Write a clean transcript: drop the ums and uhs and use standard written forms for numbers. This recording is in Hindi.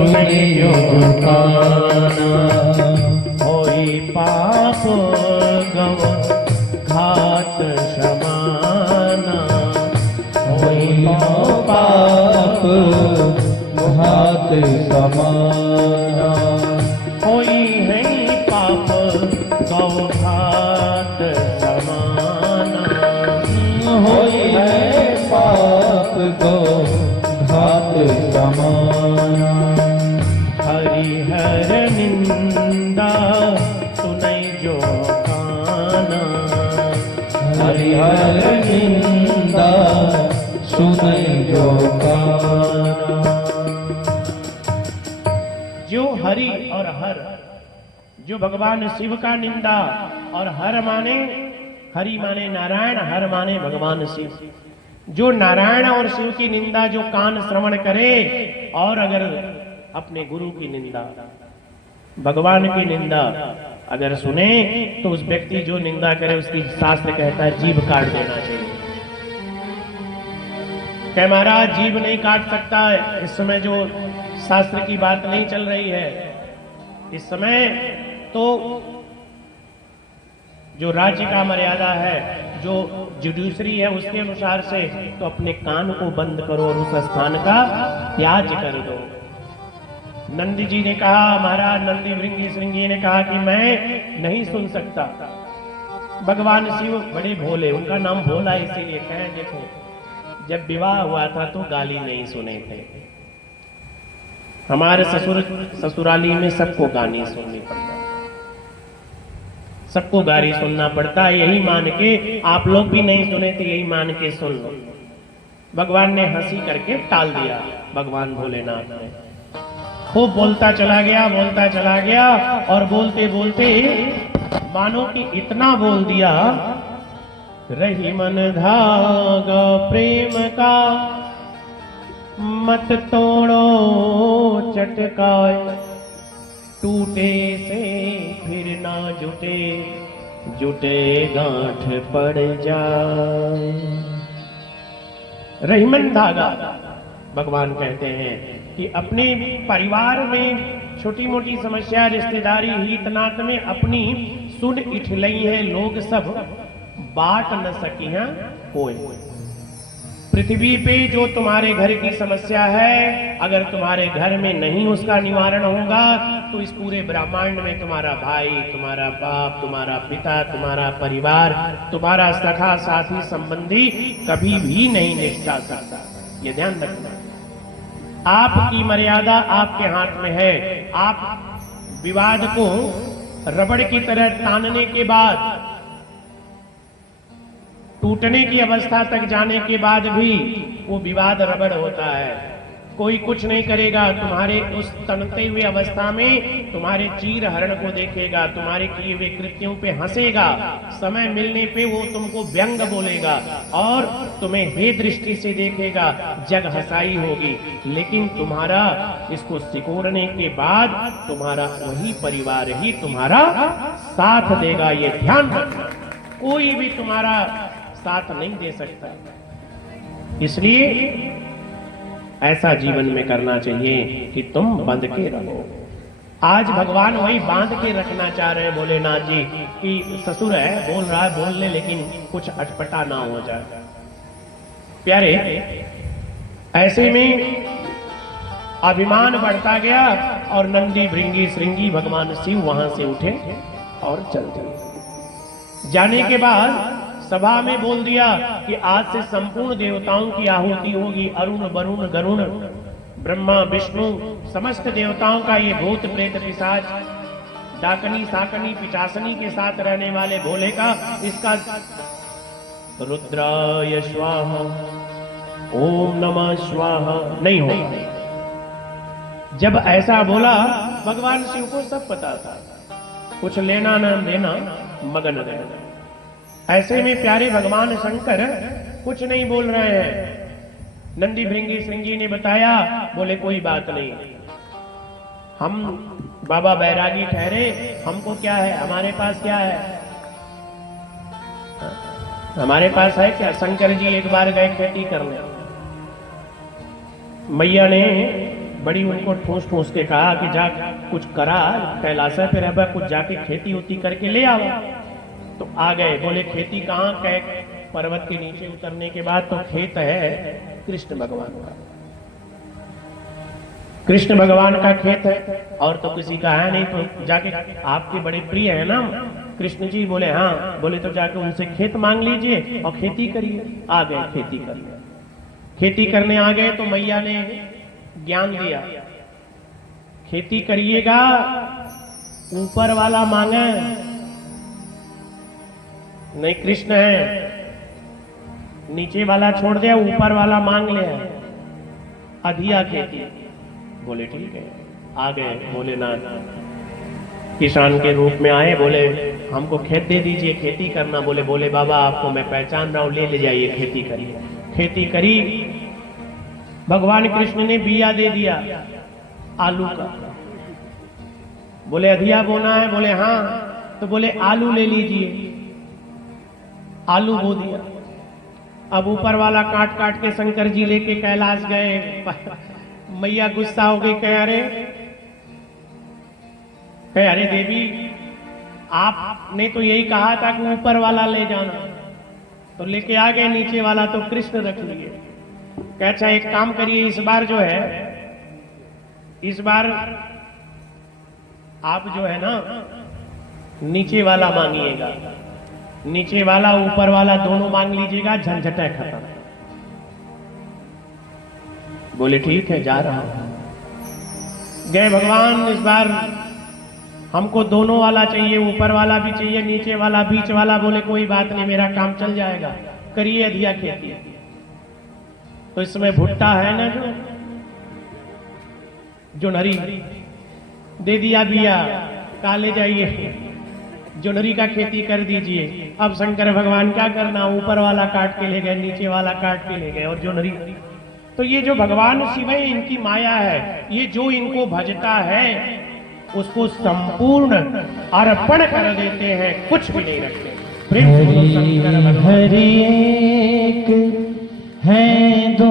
सुने जो काना, होई पाप गव घात समाना, होई पाप घात समाना, होई है पाप गौ घात समाना, होई है पाप गौ घात समाना। हरिहर निंदा सुनई जो काना, हरिहर निंदा सुनई जो काना। जो हरि और हर, जो भगवान शिव का निंदा, और हर माने, हरि माने नारायण, हर माने भगवान शिव। जो नारायण और शिव की निंदा जो कान श्रवण करे, और अगर अपने गुरु की निंदा, भगवान की निंदा अगर सुने, तो उस व्यक्ति जो निंदा करे उसकी शास्त्र कहता है जीभ काट देना चाहिए। कह महाराज जीभ नहीं काट सकता है, इस समय जो शास्त्र की बात नहीं चल रही है, इस समय तो जो राज्य का मर्यादा है, जो जुडिशरी है, उसके अनुसार से तो अपने कान को बंद करो और उस स्थान का त्याग कर दो। नंदी जी ने कहा, महाराज नंदी भृंगी श्रृंगी ने कहा कि मैं नहीं सुन सकता। भगवान शिव बड़े भोले, उनका नाम भोला इसीलिए कहे। देखो जब विवाह हुआ था तो गाली नहीं सुने थे। हमारे ससुराली में सबको गाली सुननी पड़ता है, सबको गाली सुनना पड़ता है। यही मान के आप लोग भी नहीं सुने थे, यही मान के सुन लो। भगवान ने हंसी करके टाल दिया। भगवान भोलेनाथ ने खूब बोलता चला गया, बोलता चला गया, और बोलते बोलते मानो कि इतना बोल दिया, रही मन धागा प्रेम का, मत तोड़ो चटकाए, टूटे से फिर ना जुटे, जुटे गांठ पड़ जाए। रहीमन धागा भगवान कहते हैं कि अपने परिवार में छोटी मोटी समस्या, रिश्तेदारी, हित नात में अपनी सुन इठलई है लोग सब, बाट न सकी हैं कोई। पृथ्वी पे जो तुम्हारे घर की समस्या है, अगर तुम्हारे घर में नहीं उसका निवारण होगा, तो इस पूरे ब्रह्मांड में तुम्हारा भाई, तुम्हारा बाप, तुम्हारा पिता, तुम्हारा परिवार, तुम्हारा सखा साथी संबंधी कभी भी नहीं निपटा सकता। ये ध्यान रखना। आपकी मर्यादा आपके हाथ में है। आप विवाद को रबड़ की तरह तानने के बाद, टूटने की अवस्था तक जाने के बाद भी वो विवाद रबड़ होता है। कोई कुछ नहीं करेगा, तुम्हारे उस तनते हुए अवस्था में तुम्हारे चीर हरण को देखेगा, तुम्हारे किए हुए कृत्यों पे हंसेगा, समय मिलने पे वो तुमको व्यंग बोलेगा और तुम्हें हे दृष्टि से देखेगा, जग हंसाई होगी। लेकिन तुम्हारा इसको सिकोड़ने के बाद तुम्हारा वही परिवार ही तुम्हारा साथ देगा। ये ध्यान रखना, कोई भी तुम्हारा साथ नहीं दे सकता। इसलिए ऐसा जीवन में करना चाहिए कि तुम बंध के रहो। आज भगवान वही बांध के रखना चाह रहे हैं भोलेनाथ जी कि ससुर है, बोल रहा है, बोल ले, लेकिन कुछ अटपटा ना हो जाए। प्यारे, ऐसे में अभिमान बढ़ता गया और नंदी भृंगी श्रृंगी भगवान शिव वहां से उठे और चल दिए। जाने के बाद सभा में बोल दिया कि आज से संपूर्ण देवताओं की आहुति होगी। अरुण वरुण गरुण ब्रह्मा विष्णु समस्त देवताओं का, ये भूत प्रेत पिशाच डाकनी साकनी पिचासनी के साथ रहने वाले भोले का, इसका रुद्राय स्वाहा ओम नमः स्वाहा नहीं होगा। जब ऐसा बोला, भगवान शिव को सब पता था, कुछ लेना न देना, मगन रहना। ऐसे में प्यारे भगवान शंकर कुछ नहीं बोल रहे हैं। नंदी भृंगी श्रृंगी ने बताया, बोले कोई बात नहीं, हम बाबा बैरागी ठहरे, हमको क्या है, हमारे पास क्या है, हमारे पास है क्या। शंकर जी एक बार गए खेती करने, मैया ने बड़ी उनको ठूस ठूस के कहा कि जा कुछ करा, कैलाश पे रह, कुछ जाके खेती उती करके ले आओ। तो आ गए, बोले खेती कहाँ? कहे पर्वत के नीचे उतरने के बाद तो खेत है कृष्ण भगवान का, कृष्ण भगवान का खेत है और तो किसी का है नहीं। तो जाके आपके बड़े प्रिय है ना कृष्ण जी? बोले हाँ। बोले तो जाके उनसे खेत मांग लीजिए और खेती करिए। आ गए, खेती करिए। खेती करने आ गए तो मैया ने ज्ञान दिया, खेती करिएगा ऊपर वाला मांगे, नहीं कृष्ण है, नीचे वाला छोड़ दिया, ऊपर वाला मांग ले, अधिया खेती। बोले ठीक है। आ गए भोलेनाथ किसान के रूप में आए, बोले हमको खेत दे दीजिए, खेती करना। बोले बाबा आपको मैं पहचान रहा हूं, ले जाइए, खेती करिए। खेती करी, भगवान कृष्ण ने बिया दे दिया आलू का। बोले अधिया बोना है? बोले हाँ। तो बोले आलू ले लीजिए, आलू बो दिया। अब ऊपर वाला काट काट के शंकर जी लेके कैलाश गए। मैया गुस्सा हो गई, कह अरे देवी आपने तो यही कहा था कि ऊपर वाला ले जाना, तो लेके आ गए, नीचे वाला तो कृष्ण रख लिए। कह अच्छा एक काम करिए, इस बार जो है, इस बार आप जो है ना नीचे वाला मांगिएगा, नीचे वाला ऊपर वाला दोनों मांग लीजिएगा, झंझट खत्म। बोले ठीक है, जा रहा हूं। गए भगवान, इस बार हमको दोनों वाला चाहिए, ऊपर वाला भी चाहिए, नीचे वाला, बीच वाला। बोले कोई बात नहीं, मेरा काम चल जाएगा, करिए अधिया खेती। तो इसमें भुट्टा है ना जो नरी, दे दिया बिया, कहा ले जाइए, जोनरी का खेती कर दीजिए। अब शंकर भगवान क्या करना, ऊपर वाला काट के ले गए, नीचे वाला काट के ले गए, और जोनरी। तो ये जो भगवान शिव है, इनकी माया है, ये जो इनको भजता है उसको संपूर्ण अर्पण कर देते हैं, कुछ भी नहीं रखते। प्रेम से बोलो शंकर भगवान। हरि एक है दो